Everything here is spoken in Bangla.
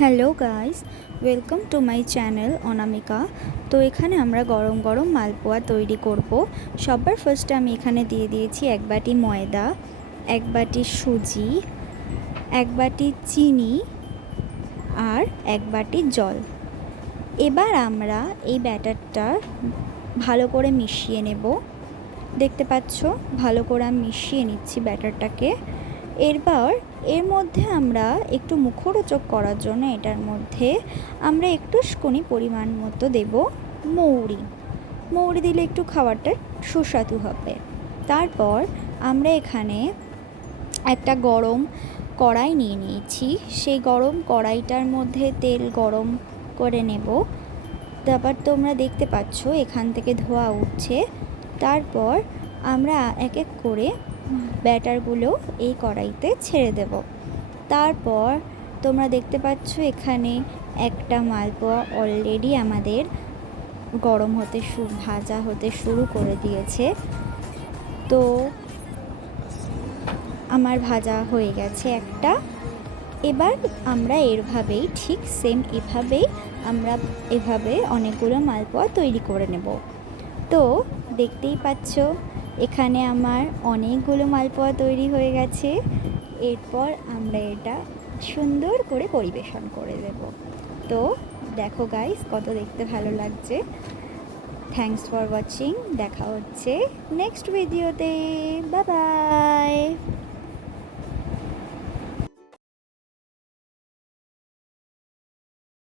Hello guys, welcome to my channel Anamika. তো এখানে আমরা গরম গরম মালপোয়া তৈরি করব। সবার ফার্স্টে আমি এখানে দিয়ে দিয়েছি 1 বাটি ময়দা, 1 বাটি সুজি, 1 বাটি চিনি আর 1 বাটি জল। এবার আমরা এই ব্যাটারটা ভালো করে মিশিয়ে নেব। দেখতে পাচ্ছ, ভালো করে আমি মিশিয়ে নিচ্ছি ব্যাটারটাকে। এরপর এর মধ্যে আমরা একটু মুখরোচক করার জন্য এটার মধ্যে আমরা একটু পরিমাণ মতো দেব মৌরি দিলে একটু খাবারটা সুস্বাদু হবে। তারপর আমরা এখানে একটা গরম কড়াই নিয়ে নিয়েছি। সেই গরম কড়াইটার মধ্যে তেল গরম করে নেব। তারপর তোমরা দেখতে পাচ্ছ এখান থেকে ধোঁয়া উঠছে। তারপর আমরা এক এক করে ব্যাটারগুলো এই কড়াইতে ছেড়ে দেব। তারপর তোমরা দেখতে পাচ্ছ এখানে একটা মালপোয়া অলরেডি আমাদের গরম হতে ভাজা হতে শুরু করে দিয়েছে। তো আমার ভাজা হয়ে গেছে একটা। এবার আমরা এভাবেই ঠিক সেম এভাবে অনেকগুলো মালপোয়া তৈরি করে নেব। তো দেখতেই পাচ্ছ এখানে আমার অনেকগুলো মালপোয়া তৈরি হয়ে গেছে। এরপর আমরা এটা সুন্দর করে পরিবেশন করে দেব। তো দেখো গাইস, কত দেখতে ভালো লাগছে। Thanks for watching. দেখা হচ্ছে নেক্সট ভিডিওতে। Bye bye.